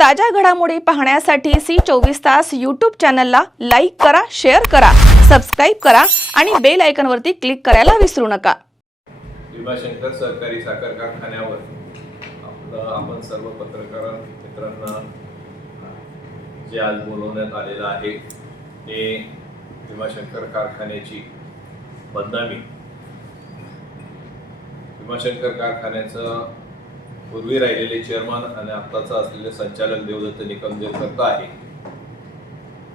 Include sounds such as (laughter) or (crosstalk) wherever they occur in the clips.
ताज्या घडामोडी पाहण्यासाठी सी चोवीस तास यूट्यूब चॅनलला लाईक करा शेअर करा सबस्क्राईब करा आणि बेल आयकनवरती क्लिक करायला विसरू नका. भीमाशंकर सहकारी साखर कारखान्यावर आपलं आपण सर्व पत्रकार मित्रांना जे आज बोलवण्यात आलेलं आहे ते भीमाशंकर कारखान्याची बदनामी. भीमाशंकर कारखान्याचं पूर्वी राहिलेले चेअरमन आणि आत्ताचा असलेले संचालक देवदत्त निकम जे करता आहे.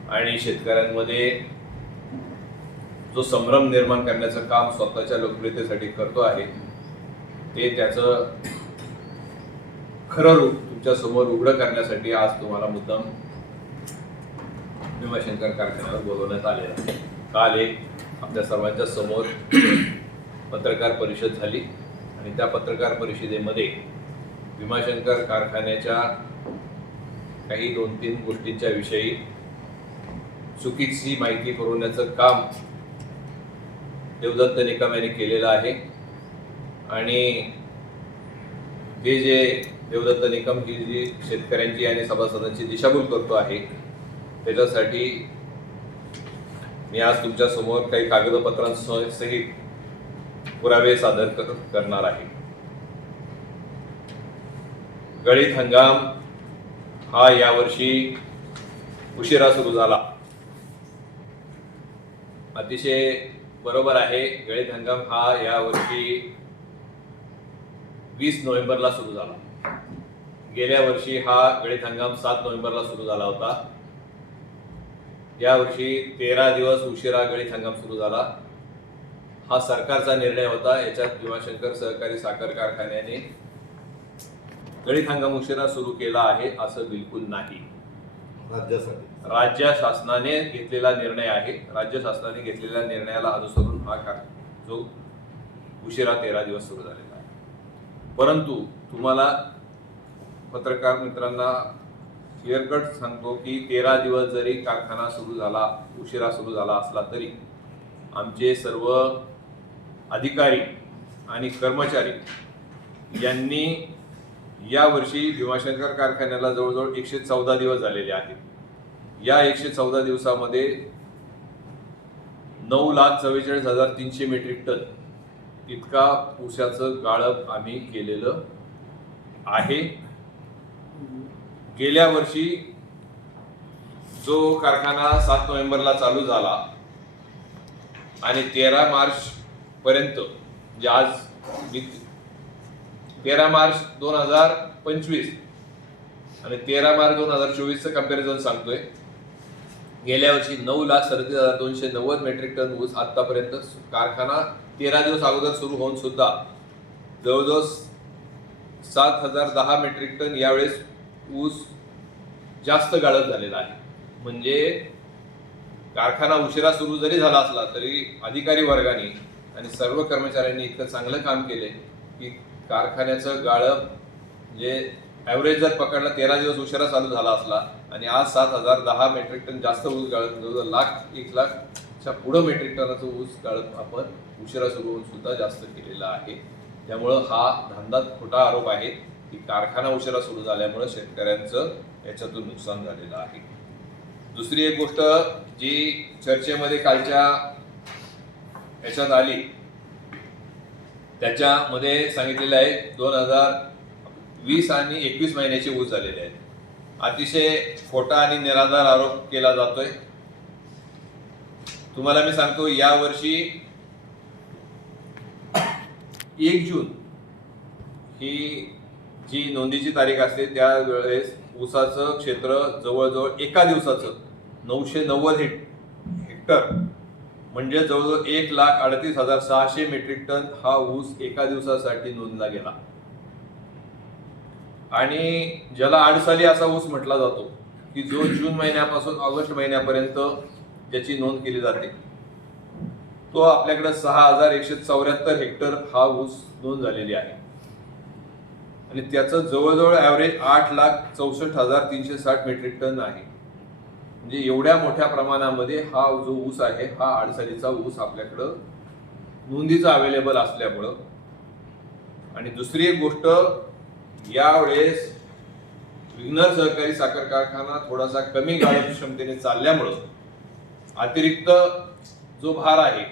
आणि शेतकऱ्यांमध्ये जो संभ्रम निर्माण करण्याचं काम स्वतःच्या लोकप्रियतेसाठी करतो आहे ते त्याचं खरं रूप तुमच्यासमोर उघडं करण्यासाठी आज तुम्हाला मुद्दाम भीमाशंकर कारखान्यावर बोलवण्यात आले आहे. काल एक आपल्या सर्वांच्या समोर पत्रकार परिषद झाली आणि त्या पत्रकार परिषदेमध्ये भीमाशंकर कारखान्याच्या काही दोन तीन गोष्टींच्या विषयी चुकीची माहिती पुरवण्याचं काम देवदत्त निकम यांनी केलेलं आहे. आणि ते जे देवदत्त निकम ही जी शेतकऱ्यांची आणि सभासदांची दिशाभूल करतो आहे त्याच्यासाठी मी आज तुमच्यासमोर काही कागदपत्रांसह सहित पुरावे सादर कर- करणार आहे. गळीत हंगाम हा यावर्षी उशिरा सुरू झाला. अतिशय बरोबर आहे गळीत हंगाम हा यावर्षी वीस नोव्हेंबरला सुरू झाला. गेल्या वर्षी हा गळीत हंगाम सात नोव्हेंबरला सुरू झाला होता. यावर्षी तेरा दिवस उशिरा गळीत हंगाम सुरू झाला. हा सरकारचा निर्णय होता याच्यात भीमाशंकर सहकारी साखर कारखान्याने गळीत हंगाम उशिरा सुरू केला आहे असं बिलकुल नाही. राज्यासाठी. राज्य शासनाने घेतलेला निर्णय आहे. राज्य शासनाने घेतलेल्या निर्णयाला अनुसरून हा का जो उशिरा तेरा दिवस सुरू झालेला आहे. परंतु तुम्हाला पत्रकार मित्रांना क्लिअर कट सांगतो की तेरा दिवस जरी कारखाना सुरू झाला उशिरा सुरू झाला असला तरी आमचे सर्व अधिकारी आणि कर्मचारी यांनी यावर्षी भीमाशंकर कारखान्याला जवळजवळ एकशे चौदा दिवस झालेले आहेत. या एकशे चौदा दिवसामध्ये नऊ लाख चव्वेचाळीस हजार तीनशे मेट्रिक टन इतका ऊसाचं गाळप आम्ही केलेलं आहे. गेल्या वर्षी जो कारखाना सात नोव्हेंबरला चालू झाला आणि तेरा मार्च पर्यंत जे म्हणजे आज मी तेरा मार्च दोन हजार पंचवीस. आणि तेरा मार्च दोन हजार चोवीसचं कंपॅरिझन सांगतोय. गेल्या वर्षी नऊ लाख सदतीस हजार दोनशे नव्वद मेट्रिक टन ऊस आतापर्यंत कारखाना तेरा दिवस अगोदर सुरू होऊन सुद्धा जवळजवळ सात हजार दहा मेट्रिक टन यावेळेस ऊस जास्त गाळप झालेला आहे. म्हणजे कारखाना उशिरा सुरू जरी झाला असला तरी अधिकारी वर्गाने आणि सर्व कर्मचाऱ्यांनी इतकं चांगलं काम केले की कारखान्याचं गाळप जे ॲव्हरेज जर पकडला तेरा दिवस उशिरा चालू झाला असला आणि आज सात हजार दहा मेट्रिक टन जास्त ऊस गाळप जवळजवळ लाख एक लाखच्या पुढं मेट्रिक टनाचं ऊस गाळप आपण उशिरा सुरू होऊन सुद्धा जास्त केलेला आहे. त्यामुळं हा धंदा खोटा आरोप आहे की कारखाना उशिरा सुरू झाल्यामुळं शेतकऱ्यांचं याच्यातून नुकसान झालेलं आहे. दुसरी एक गोष्ट जी चर्चेमध्ये कालच्या याच्यात आली त्याच्यामध्ये सांगितलेलं आहे दोन हजार वीस आणि एकवीस महिन्याचे ऊस झालेले आहेत. अतिशय खोटा आणि निराधार आरोप केला जातोय. तुम्हाला मी सांगतो यावर्षी एक जून ही जी नोंदीची तारीख असते त्यावेळेस ऊसाचं क्षेत्र जवळजवळ एका दिवसाचं नऊशे नव्वद हेक्टर म्हणजे जवळजवळ एक लाख अडतीस हजार सहाशे मेट्रिक टन हा ऊस एका दिवसासाठी नोंदला गेला. आणि ज्याला आडसाली असा ऊस म्हटला जातो की जो जून महिन्यापासून ऑगस्ट महिन्यापर्यंत ज्याची नोंद केली जाते. तो आपल्याकडे सहा हजार एकशे चौऱ्याहत्तर हेक्टर हा ऊस नोंद झालेली आहे. आणि त्याचं जवळजवळ ॲव्हरेज आठ लाख चौसष्ट हजार तीनशे साठ मेट्रिक टन आहे. म्हणजे एवढ्या मोठ्या प्रमाणामध्ये हा जो ऊस आहे हा अडचणीचा ऊस आपल्याकडं नोंदीचा अवेलेबल असल्यामुळं. आणि दुसरी एक गोष्ट यावेळेस विघ्नर सहकारी साखर कारखाना थोडासा कमी गाळप क्षमतेने चालल्यामुळं अतिरिक्त जो भार आहे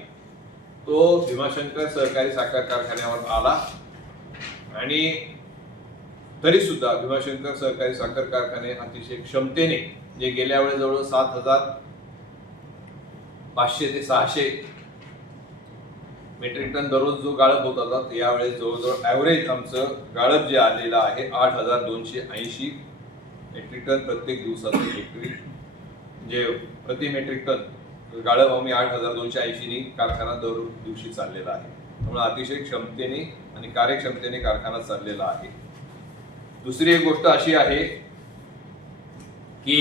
तो भीमाशंकर सहकारी साखर कारखान्यावर आला. आणि तरी सुद्धा भीमाशंकर सहकारी साखर कारखाने अतिशय क्षमतेने जे गेल्या वेळेस जवळ सात हजार पाचशे ते सहाशे मेट्रिक टन दररोज जो गाळप होत होता यावेळेस जवळजवळ ॲव्हरेज आमचं गाळप जे आलेलं आहे आठ हजार दोनशे ऐंशी मेट्रिक टन प्रत्येक दिवसाचं मेट्रिक जे प्रति मेट्रिक टन गाळप आम्ही आठ हजार दोनशे ऐंशीनी कारखाना दर दिवशी चाललेला आहे. त्यामुळे अतिशय क्षमतेने आणि कार्यक्षमतेने कारखाना चाललेला आहे. दुसरी एक गोष्ट अशी आहे की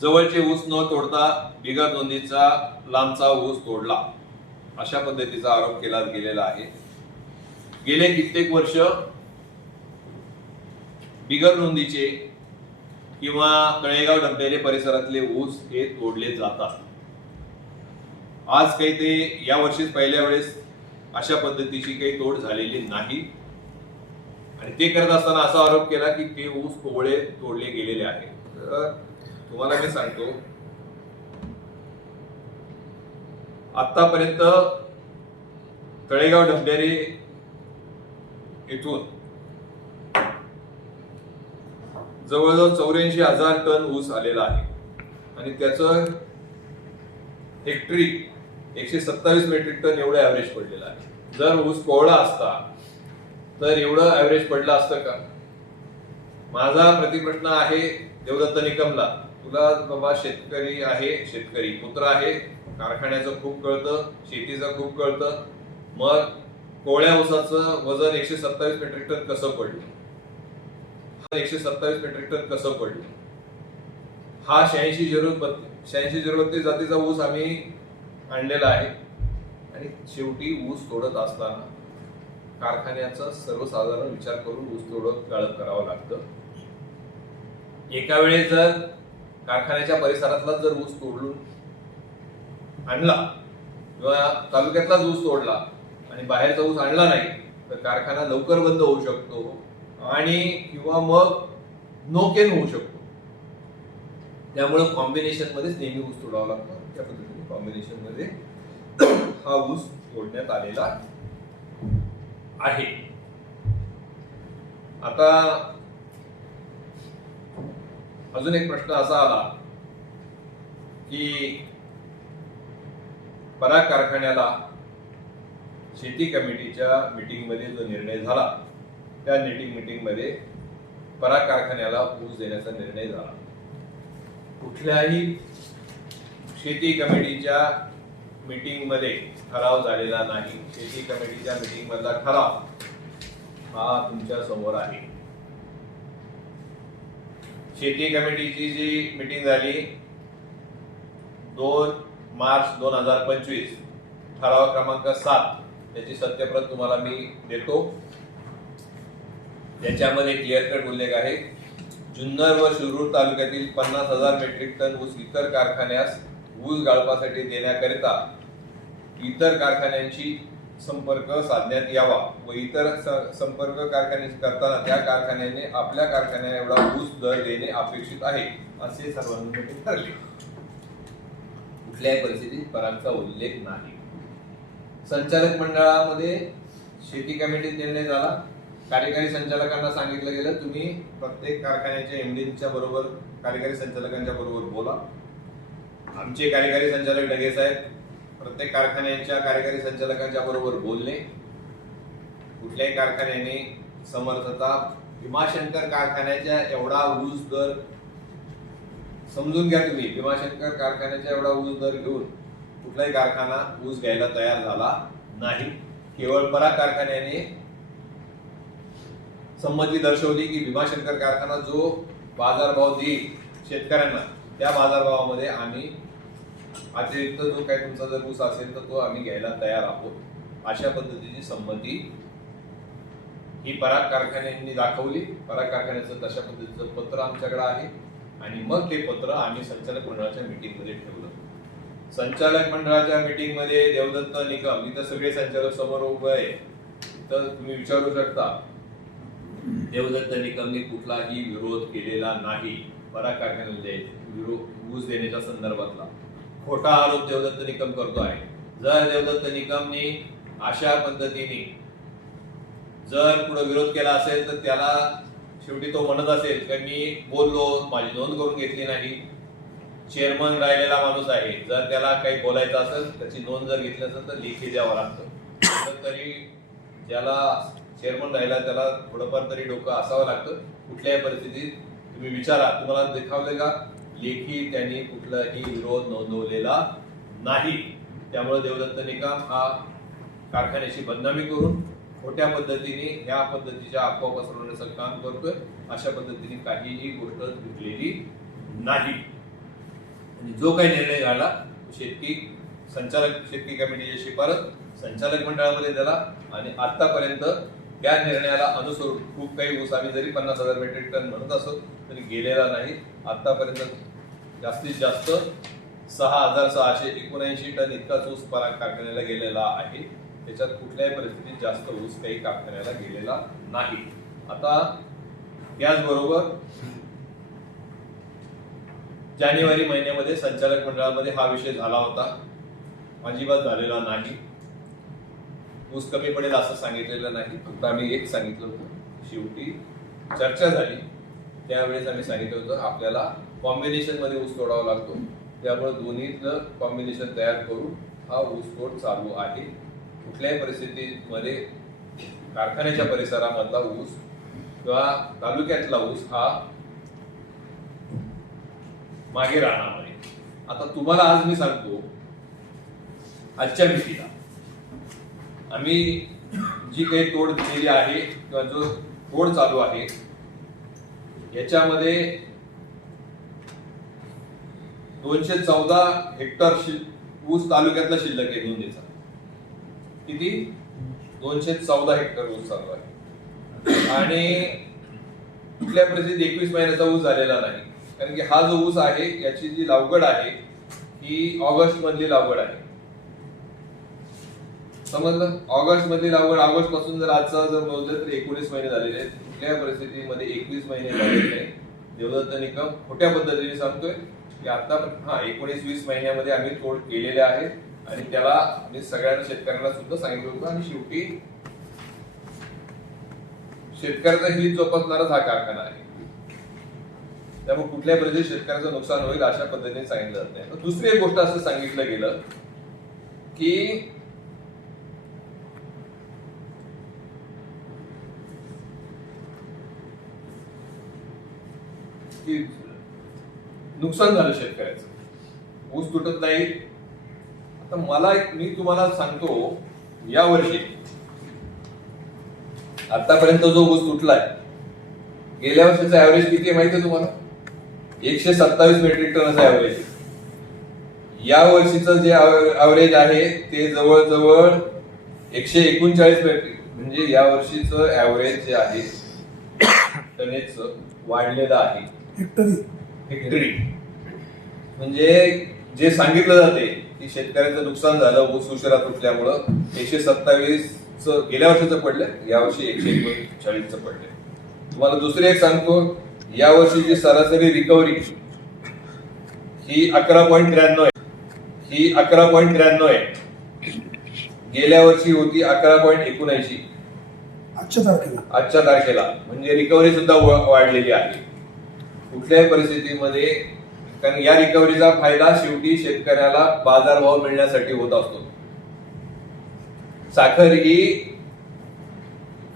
जवळचे ऊस न तोडता बिगर नोंदीचा लांबचा ऊस तोडला. अशा पद्धतीचा आरोप केला गेलेला आहे. गेले कित्येक वर्ष बिगर नोंदीचे किंवा तळेगाव डबेरे परिसरातले ऊस हे तोडले जातात. आज काही ते या वर्षीच पहिल्या वेळेस अशा पद्धतीची काही तोड झालेली नाही. आणि ते करत असताना असा आरोप केला की ते ऊस कोवळे तोडले गेलेले आहे तर तुम्हाला मी सांगतो आतापर्यंत तळेगाव डंबेरी येथून जवळजवळ चौऱ्याऐंशी हजार टन ऊस आलेला आहे. आणि त्याचं हेक्टरी एकशे सत्तावीस मेट्रिक टन एवढं ॲव्हरेज पडलेलं आहे. जर ऊस कोवळा असता तर एवढं ॲव्हरेज पडलं असतं का? माझा प्रतिप्रश्न आहे देवदत्त निकमला. तुला बाबा शेतकरी आहे शेतकरी पुत्र आहे कारखान्याचं खूप कळतं शेतीचं खूप कळतं. मग कोवळ्या ऊसाचं वजन एकशे सत्तावीस मेट्रिक टन कसं पडलं? एकशे सत्तावीस मेट्रिक टन कसं पडलं? हा शहाऐंशी झिरो बत्तीस शहाऐंशी झिरो बत्तीस जातीचा ऊस आम्ही आणलेला आहे. आणि शेवटी ऊस तोडत असताना कारखान्याचा सर्वसाधारण विचार करून ऊस तोडत गाळप करावं लागतं. एका वेळेस जर कारखान्याच्या परिसरातला जर ऊस तोडून आणला किंवा तालुक्यातलाच ऊस तोडला आणि बाहेरचा ऊस आणला नाही तर कारखाना लवकर बंद होऊ शकतो आणि किंवा मग नोकेन होऊ शकतो. त्यामुळे कॉम्बिनेशन मध्येच नेहमी ऊस तोडावा लागतो. त्या पद्धतीने कॉम्बिनेशनमध्ये हा ऊस तोडण्यात आलेला आहे. आता अजून एक प्रश्न असा आला की पराग कारखान्याला शेती कमिटीच्या मीटिंगमध्ये जो निर्णय झाला त्या मीटिंग मीटिंगमध्ये पराग कारखान्याला ऊस देण्याचा निर्णय झाला. कुठल्याही शेती कमिटीच्या मीटिंगमध्ये ठराव झालेला नाही. शेती कमिटीच्या मीटिंग मधला ठराव हा तुमच्यासमोर आहे. शेती कमिटीची जी मीटिंग झाली दोन मार्च दोन हजार पंचवीस ठराव क्रमांक सात त्याची सत्यप्रत तुम्हाला मी देतो. त्याच्यामध्ये क्लिअर कट उल्लेख आहे. जुन्नर व शिरूर तालुक्यातील पन्नास हजार मेट्रिक टन ऊस इतर कारखान्यास ऊस गाळपासाठी देण्याकरिता इतर कारखान्यांची संपर्क साधण्यात यावा व इतर संपर्क कारखाने करताना त्या कारखान्याने आपल्या कारखान्या एवढा ऊस दर देणे अपेक्षित आहे असे सर्वांनी ठरले. कुठल्याही परिस्थितीत परांचा उल्लेख नाही. संचालक मंडळामध्ये शेती कमिटीत निर्णय झाला. कार्यकारी संचालकांना सांगितलं गेलं तुम्ही प्रत्येक कारखान्याच्या एमडीच्या बरोबर कार्यकारी संचालकांच्या बरोबर बोला. आमचे कार्यकारी संचालक डगे साहेब प्रत्येक कारखान्याच्या कार्यकारी संचालकांच्या बरोबर बोलणे कुठल्याही कारखान्याने समर्थता भीमाशंकर कारखान्याच्या एवढा ऊस दर समजून घ्या तुम्ही. भीमाशंकर कारखान्याच्या एवढा ऊस दर घेऊन कुठलाही कारखाना ऊस घ्यायला तयार झाला नाही. केवळ पराग कारखान्याने संमती दर्शवली की भीमाशंकर कारखाना जो बाजारभाव देईल शेतकऱ्यांना त्या बाजारभावामध्ये आम्ही अतिरिक्त जो काही तुमचा जर ऊस असेल तर तो आम्ही घ्यायला तयार आहोत. अशा पद्धतीची संमती ही पराग कारखान्यांनी दाखवली. पराग कारखान्याचं तशा पद्धतीचं पत्र आमच्याकडे आहे. आणि मग ते पत्र आम्ही संचालक मंडळाच्या मीटिंगमध्ये ठेवलं. संचालक मंडळाच्या मीटिंगमध्ये देवदत्त निकम इथं सगळे संचालक समोर उभे आहे. तर तुम्ही विचारू शकता देवदत्त निकमने कुठलाही विरोध केलेला नाही. पराग कारखान्याला विरोध ऊस देण्याच्या संदर्भातला. खोटा आरोप देवदत्त निकम करतो आहे. जर देवदत्त निकमने अशा पद्धतीने जर पुढे विरोध केला असेल तर त्याला शेवटी तो म्हणत असेल की मी बोललो माझी नोंद करून घेतली नाही. चेअरमन राहिलेला माणूस आहे. जर त्याला काही बोलायचं असेल त्याची नोंद जर घेतली असेल तर लेखी द्यावं लागतं. तरी ज्याला चेअरमन राहिला त्याला थोडंफार तरी डोकं असावं लागतं. कुठल्याही परिस्थितीत तुम्ही विचारा तुम्हाला देखावले का? लेखी त्यांनी कुठलाही विरोध नोंदवलेला नाही. त्यामुळे देवदत्त निकम हा कारखान्याची बदनामी करून खोट्या पद्धतीने ह्या पद्धतीच्या अफवा पसरवण्याचं काम करतोय. अशा पद्धतीने काहीही गोष्ट घेतलेली नाही. आणि जो काही निर्णय झाला शेतकी संचालक शेतकी कमिटीची शिफारस संचालक मंडळामध्ये दिला आणि आतापर्यंत या निर्णयाला अनुसरून खूप काही ऊस आम्ही जरी पन्नास हजार मेट्रिक टन म्हणत असो तरी गेलेला नाही. आतापर्यंत जास्तीत जास्त सहा हजार सहाशे एकोणऐंशी टन इतकाच ऊस पराग कारखान्याला गेलेला आहे. त्याच्यात कुठल्याही परिस्थितीत जास्त ऊस काही कारखान्याला गेलेला नाही. आता त्याचबरोबर जानेवारी महिन्यामध्ये संचालक मंडळामध्ये हा विषय झाला होता. अजिबात झालेला नाही. ऊस कमी पडेल असं सांगितलेलं नाही. फक्त आम्ही एक सांगितलं होतं. शेवटी चर्चा झाली. त्यावेळेस आम्ही सांगितलं होतं आपल्याला कॉम्बिनेशनमध्ये ऊस तोडावा लागतो. त्यामुळे दोन्हीतलं कॉम्बिनेशन तयार करून हा ऊस तोड चालू आहे. कुठल्याही परिस्थितीमध्ये कारखान्याच्या परिसरामधला ऊस किंवा तालुक्यातला ऊस हा मागे राहणार आहे आता तुम्हाला आज मी सांगतो आजच्या भेटीला आम्ही जी काही तोड दिलेली आहे किंवा जो तोड चालू आहे याच्यामध्ये दोनशे चौदा हेक्टर शिल ऊस तालुक्यातला शिल्लक आहे नोंदीचा किती? दोनशे चौदा हेक्टर ऊस चालू आहे. आणि कुठल्या परिस्थितीत एकवीस महिन्याचा ऊस झालेला नाही. कारण की हा जो ऊस आहे याची जी लागवड आहे ही ऑगस्ट मधली लागवड आहे. समजलं? ऑगस्ट मधली लागवड ऑगस्टपासून जर आजचा जर मोजलं तर एकोणीस महिने झालेले आहेत. कुठल्या परिस्थितीमध्ये एकवीस महिने झालेले नाही देवदत्त निकम खोट्या पद्धतीने सांगतोय. की आता हा एकोणीस वीस महिन्यामध्ये आम्ही तोड केलेले आहे आणि त्याला आम्ही सगळ्यांना शेतकऱ्यांना सुद्धा सांगितलं होतं आणि शेवटी शेतकऱ्याचा हित जोपासणाराच हा कारखाना आहे. त्यामुळे कुठल्याही प्रदेश शेतकऱ्याचं नुकसान होईल अशा पद्धतीने सांगितलं जात नाही. तर दुसरी एक गोष्ट असं सांगितलं गेलं की की नुकसान झालं शेतकऱ्याचं. ऊस तुटत नाही. आता मला एक मी तुम्हाला सांगतो या वर्षी आतापर्यंत जो ऊस तुटलाय गेल्या वर्षीचा ऍव्हरेज किती आहे माहिती आहे तुम्हाला? एकशे सत्तावीस मेट्रिक टनचा ऍव्हरेज या वर्षीचं जे ऍव्हरेज आहे ते जवळजवळ एकशे एकोणचाळीस मेट्रिक म्हणजे या वर्षीचं ऍव्हरेज जे आहे (coughs) टनेच वाढलेलं आहे. म्हणजे जे सांगितलं जाते की शेतकऱ्याचं नुकसान झालं ऊस उशिरा तुटल्यामुळं एकशे सत्तावीस गेल्या वर्षीचं पडलं यावर्षी एकशे एकोणचाळीसचं पडलंय तुम्हाला दुसरी एक सांगतो या वर्षीची सरासरी रिकव्हरी ही अकरा पॉईंट त्र्याण्णव आहे. ही अकरा पॉईंट त्र्याण्णव आहे. गेल्या वर्षी होती अकरा पॉईंट एकोणऐंशी. आजच्या तारखेला. आजच्या तारखेला. म्हणजे रिकव्हरी सुद्धा वाढलेली आहे. कुठल्याही परिस्थितीमध्ये कारण या रिकव्हरीचा फायदा शेवटी शेतकऱ्याला बाजारभाव मिळण्यासाठी होत असतो. साखर ही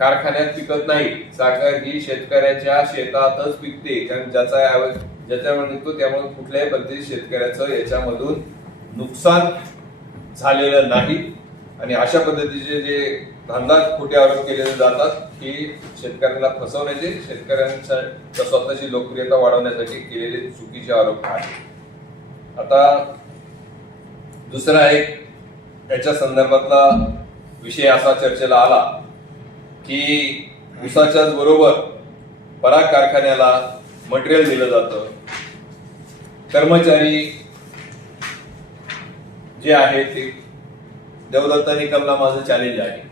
कारखान्यात पिकत नाही. साखर ही शेतकऱ्याच्या शेतातच पिकते. कारण ज्याचा ज्याच्या म्हणतो निघतो त्यामुळे कुठल्याही पद्धतीत शेतकऱ्याचं याच्यामधून नुकसान झालेलं नाही. आणि अशा पद्धतीचे जे धंदा खोटे आरोप केलेले जातात की शेतकऱ्यांना फसवण्याचे शेतकऱ्यांच्या स्वतःची लोकप्रियता वाढवण्यासाठी केलेले चुकीचे आरोप आहेत. आता दुसरा एक याच्या संदर्भातला विषय असा चर्चेला आला की ऊसाच्याच बरोबर पराग कारखान्याला मटेरियल दिलं जातं. कर्मचारी जे आहे ते देवदत्ता निकमला माझं चॅलेंज आहे.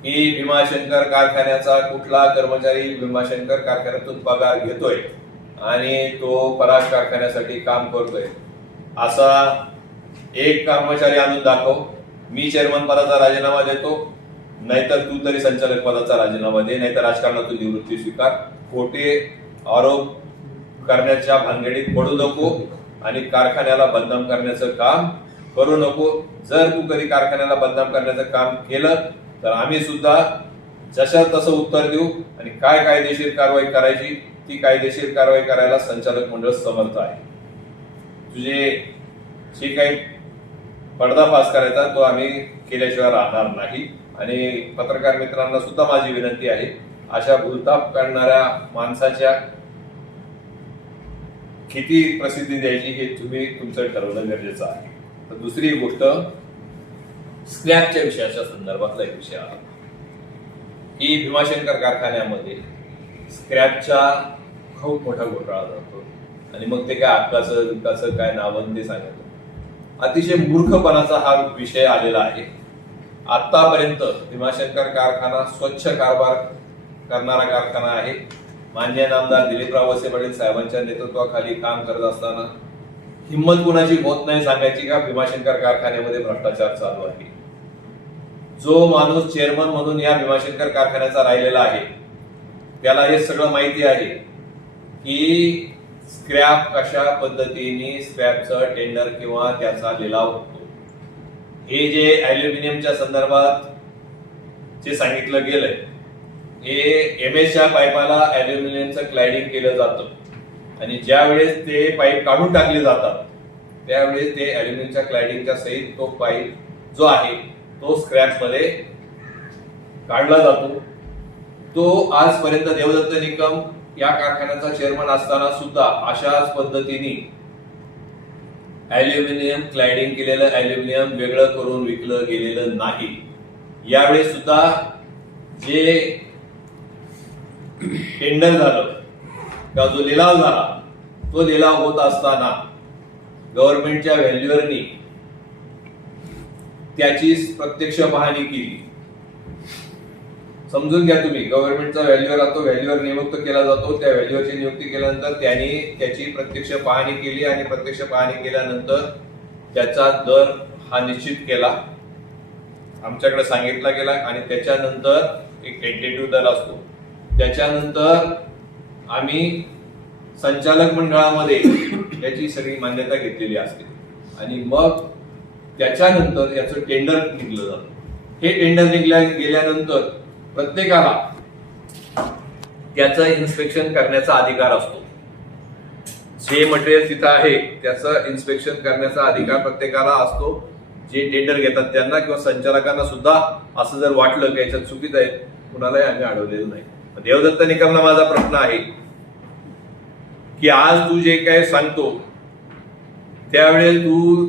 की भीमाशंकर कारखान्याचा कुठला कर्मचारी भीमाशंकर कारखान्यातून पगार घेतोय आणि तो पराग कारखान्यासाठी काम करतोय. असा एक कर्मचारी आणून दाखव. मी चेअरमन पदाचा राजीनामा देतो. नाहीतर तू तरी संचालक पदाचा राजीनामा दे नाहीतर राजकारणातून निवृत्ती स्वीकार. खोटे आरोप करण्याच्या भानगडीत पडू नको आणि कारखान्याला बदनाम करण्याचं काम करू नको. जर तू कधी कारखान्याला बदनाम करण्याचं काम केलं तर आम्ही सुद्धा जशा तसं उत्तर देऊ आणि काय कायदेशीर कारवाई करायची ती कायदेशीर कारवाई करायला संचालक मंडळ समर्थ आहे. तुझे जे काही पडदाफास करायचा तो आम्ही केल्याशिवाय राहणार नाही. आणि पत्रकार मित्रांना सुद्धा माझी विनंती आहे अशा भूलताप करणाऱ्या माणसाच्या किती प्रसिद्धी द्यायची हे तुम्ही तुमचं ठरवणं गरजेचं आहे. तर दुसरी गोष्ट स्क्रॅपच्या विषयाच्या संदर्भातला एक विषय आला की भीमाशंकर कारखान्यामध्ये स्क्रॅपचा खूप मोठा घोटाळा जातो आणि मग ते काय हक्काचं विकाचं काय नावन ते सांगतो. अतिशय मूर्खपणाचा हा विषय आलेला आहे. आतापर्यंत भीमाशंकर कारखाना स्वच्छ कारभार करणारा कारखाना आहे. मान्य नामदार दिलीपराव वसे पाटील साहेबांच्या नेतृत्वाखाली काम करत असताना हिंमत कुणाची होत नाही सांगायची का? भीमाशंकर कारखान्यामध्ये भ्रष्टाचार चालू आहे. जो माणूस चेअरमन म्हणून या भीमाशंकर कारखान्याचा राहिलेला आहे त्याला हे सगळं माहिती आहे की स्क्रॅप कशा पद्धतीने स्क्रॅपचं टेंडर किंवा त्याचा लिलाव होतो. हे जे ॲल्युमिनियमच्या संदर्भात जे सांगितलं गेलंय हे एम एसच्या पाईपाला ॲल्युमिनियमचं क्लायडिंग केलं जातं. आणि ज्या वेळेस ते पाईप काढून टाकले जातात त्यावेळेस ते अल्युमिनियमच्या क्लायडिंगच्या सहित तो पाईप जो आहे तो स्क्रॅपमध्ये काढला जातो. तो आजपर्यंत देवदत्त निकम या कारखान्याचा चेअरमन असताना सुद्धा अशाच पद्धतीने अल्युमिनियम क्लायडिंग केलेलं अल्युमिनियम वेगळं करून विकलं गेलेलं नाही. यावेळेस सुद्धा जे टेंडर झालं किंवा जो लिलाव झाला तो लिलाव होत असताना गव्हर्नमेंटच्या व्हॅल्युअरनी त्याची प्रत्यक्ष पाहणी केली. समजून घ्या तुम्ही गव्हर्नमेंटचा व्हॅल्युअर तो व्हॅल्युअर नियुक्त केला जातो त्या व्हॅल्युअरची नियुक्ती केल्यानंतर त्यांनी त्याची प्रत्यक्ष पाहणी केली आणि प्रत्यक्ष पाहणी केल्यानंतर त्याचा दर हा निश्चित केला. आमच्याकडे सांगितला गेला आणि त्याच्यानंतर एक टेंटेटिव्ह दर असतो. त्याच्यानंतर आम्ही संचालक मंडळामध्ये याची सगळी मान्यता घेतलेली असते. आणि मग त्याच्यानंतर याचं टेंडर निघलं जातं. हे टेंडर निघल्या गेल्यानंतर प्रत्येकाला त्याचं इन्स्पेक्शन करण्याचा अधिकार असतो. जे मटेरियल तिथं आहे त्याचं इन्स्पेक्शन करण्याचा अधिकार प्रत्येकाला असतो. जे टेंडर घेतात त्यांना किंवा संचालकांना सुद्धा असं जर वाटलं की याच्यात चुकीत आहे कुणालाही आम्ही अडवलेलं नाही. देवदत्त निकमला माझा प्रश्न आहे की आज तू जे काय सांगतो त्यावेळेस तू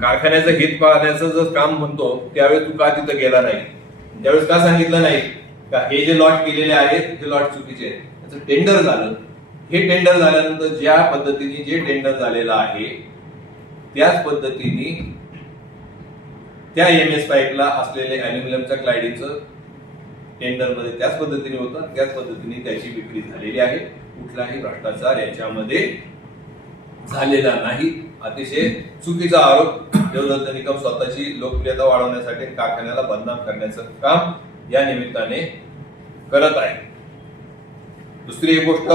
कारखान्याचं हित पाहण्याचं जर काम म्हणतो त्यावेळेस तू का तिथं गेला नाही? त्यावेळेस का सांगितलं नाही? का हे जे लॉट केलेले आहेत ते लॉट चुकीचे आहेत. त्याचं टेंडर झालं. हे टेंडर झाल्यानंतर ज्या पद्धतीने जे टेंडर झालेलं आहे त्याच पद्धतीने त्या एम एस पाईपला असलेले अॅल्युमिनियमच्या क्लायडिंगचं टेंडरमध्ये त्याच पद्धतीने होतं त्याच पद्धतीने त्याची विक्री झालेली आहे. कुठलाही भ्रष्टाचार याच्यामध्ये झालेला नाही. अतिशय चुकीचा आरोप देवदत्त निकम स्वतःची लोकप्रियता वाढवण्यासाठी कारखान्याला बदनाम करण्याचं काम या निमित्ताने करत आहे. दुसरी एक गोष्ट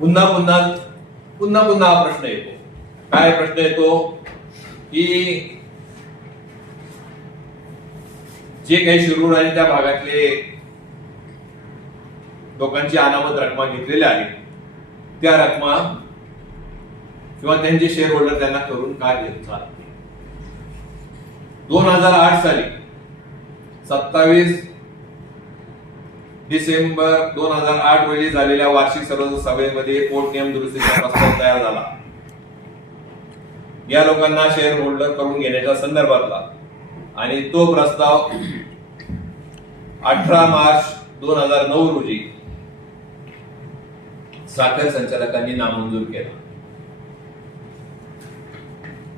पुन्हा पुन्हा पुन्हा पुन्हा हा प्रश्न येतो. काय प्रश्न येतो? की जे काही शिरूर आणि त्या भागातले लोकांची अनामत रकमा घेतलेल्या आहेत त्या रकमा किंवा त्यांचे शेअर होल्डर त्यांना करून काय घेत चालत दोन हजार आठ साली सत्तावीस डिसेंबर दोन हजार आठ रोजी झालेल्या वार्षिक सर्व सभेमध्ये पोट नियम दुरुस्तीचा प्रस्ताव तयार झाला. या लोकांना शेअर होल्डर करून घेण्याच्या संदर्भातला आणि तो प्रस्ताव अठरा मार्च दोन हजार नऊ रोजी साखर संचालकांनी नामंजूर केला.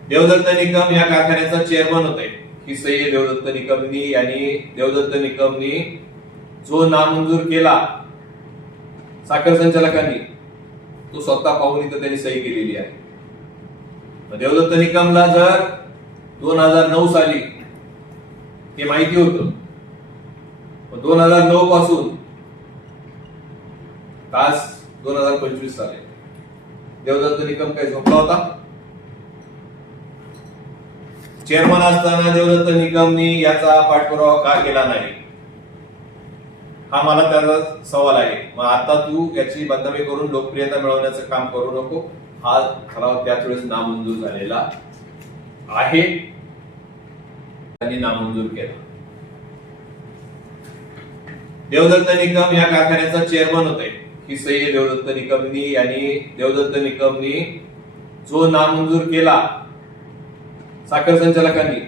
देवदत्त निकम या कारखान्याचा चेअरमन होते. की सई देवदत्त निकमनी यांनी देवदत्त निकमनी जो नामंजूर केला साखर संचालकांनी तो स्वतः पाहून इथं त्यांनी सही केलेली आहे. देवदत्त निकमला जर दोन हजार नऊ साली हे माहिती होत दोन हजार नऊ पासून तास दोन हजार पंचवीस साली. देवदत्त निकम काय झोपला होता? चेअरमन असताना देवदत्त निकमनी याचा पाठपुरावा का केला नाही? हा मला त्याचा सवाल आहे. मग आता तू याची बदनामी करून लोकप्रियता मिळवण्याचं काम करू नको. हा ठराव त्याच वेळेस नामंजूर झालेला आहे. त्यांनी नामंजूर केला. देवदत्त निकम या कारखान्याचा चेअरमन होते. ही सई देवदत्त निकमनी यांनी देवदत्त निकमनी जो नामंजूर केला साखर संचालकांनी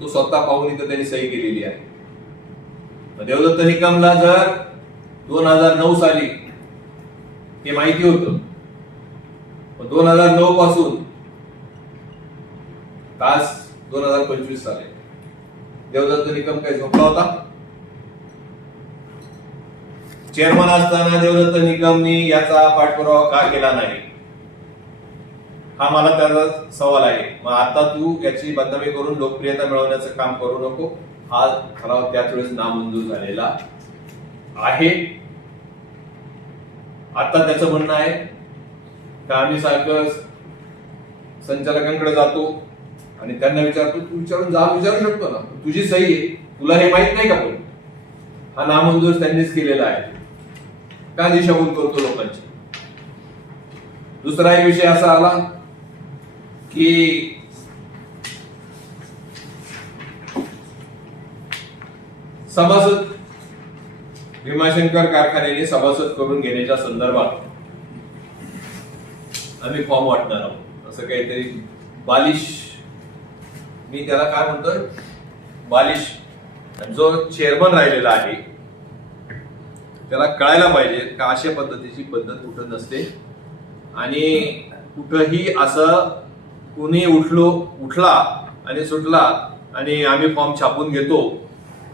तो स्वतः पाहून इथं त्यांनी सही केलेली आहे. देवदत्त निकमला जर दोन हजार नऊ साली हे माहिती होत दोन हजार नऊ पासून तास दोन हजार पंचवीस साली देवदत्त निकम काय झोपला होता? चेअरमन असताना देवदत्त निकमनी याचा पाठपुरावा का केला नाही? हा मला त्याचा सवाल आहे. मग आता तू याची बदनामी करून लोकप्रियता मिळवण्याचं काम करू नको. हा ठराव त्याच वेळेस नामंजूर झालेला आहे. आता त्याचं म्हणणं आहे का आम्ही सारखं संचालकांकडे जातो आणि त्यांना विचारतो तू विचारून जा विचारू शकतो ना. तुझी सही आहे. तुला हे माहीत नाही का पण? हा नामंजूर त्यांनीच केलेला आहे. का दिशाभूल करतो लोकांची. दुसरा एक विषय असा आला की सभासद भीमाशंकर कारखान्याने सभासद करून घेण्याच्या संदर्भात आम्ही फॉर्म वाटणार आहोत. असं काहीतरी बालिश मी त्याला काय म्हणतोय? बालिश. जो चेअरमन राहिलेला आहे त्याला कळायला पाहिजे का अशा पद्धतीची पद्धत कुठं नसते. आणि कुठंही असं कुणी उठलो उठला आणि सुटला आणि आम्ही फॉर्म छापून घेतो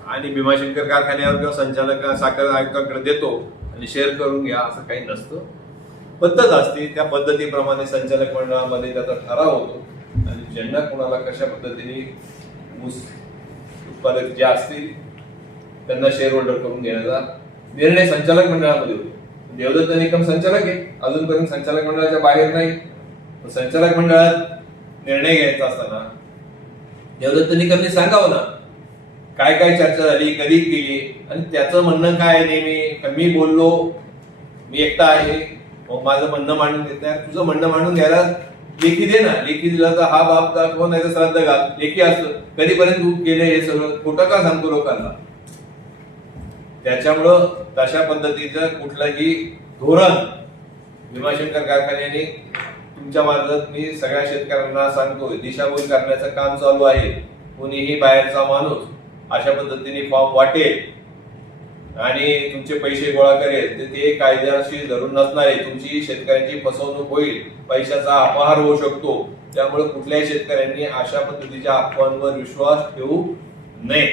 आणि भीमाशंकर कारखान्यावर किंवा संचालक साखर आयुक्तांकडे देतो आणि शेअर करून घ्या असं काही नसतं. पद्धत असते त्या पद्धतीप्रमाणे संचालक मंडळामध्ये त्याचा ठराव होतो. आणि ज्यांना कोणाला कशा पद्धतीने ऊस उत्पादक जे असतील त्यांना शेअर होल्डर करून घेण्याचा निर्णय संचालक मंडळामध्ये होतो. देवदत्त निकम संचालक आहे अजूनपर्यंत संचालक मंडळाच्या बाहेर नाही. संचालक मंडळात निर्णय घ्यायचा असताना देवदत्त निकमने सांगावं ना काय काय चर्चा झाली कधी केली आणि त्याचं म्हणणं काय आहे नेहमी? मी बोललो मी एकटा आहे मग माझं म्हणणं मांडून देत नाही. तुझं म्हणणं मांडून घ्यायला लेखी दे ना. लेखी दिला तर हा बाप दाखव नाही तर श्राद्ध घाल. लेखी असतं कधीपर्यंत तू केले हे सगळं? खोटं का सांगतो लोकांना? त्याच्यामुळं तशा पद्धतीचं कुठलंही धोरण भीमाशंकर कारखान्याने तुमच्या मार्फत मी सगळ्या शेतकऱ्यांना सांगतोय दिशाभूल करण्याचं काम चालू आहे. कोणीही बाहेरचा माणूस अशा पद्धतीने फॉर्म वाटेल आणि तुमचे पैसे गोळा करेल तर ते कायद्याशी धरून नसणार आहे. तुमची शेतकऱ्यांची फसवणूक होईल पैशाचा अपहार होऊ शकतो. त्यामुळे कुठल्याही शेतकऱ्यांनी अशा पद्धतीच्या अफवांवर विश्वास ठेवू नये.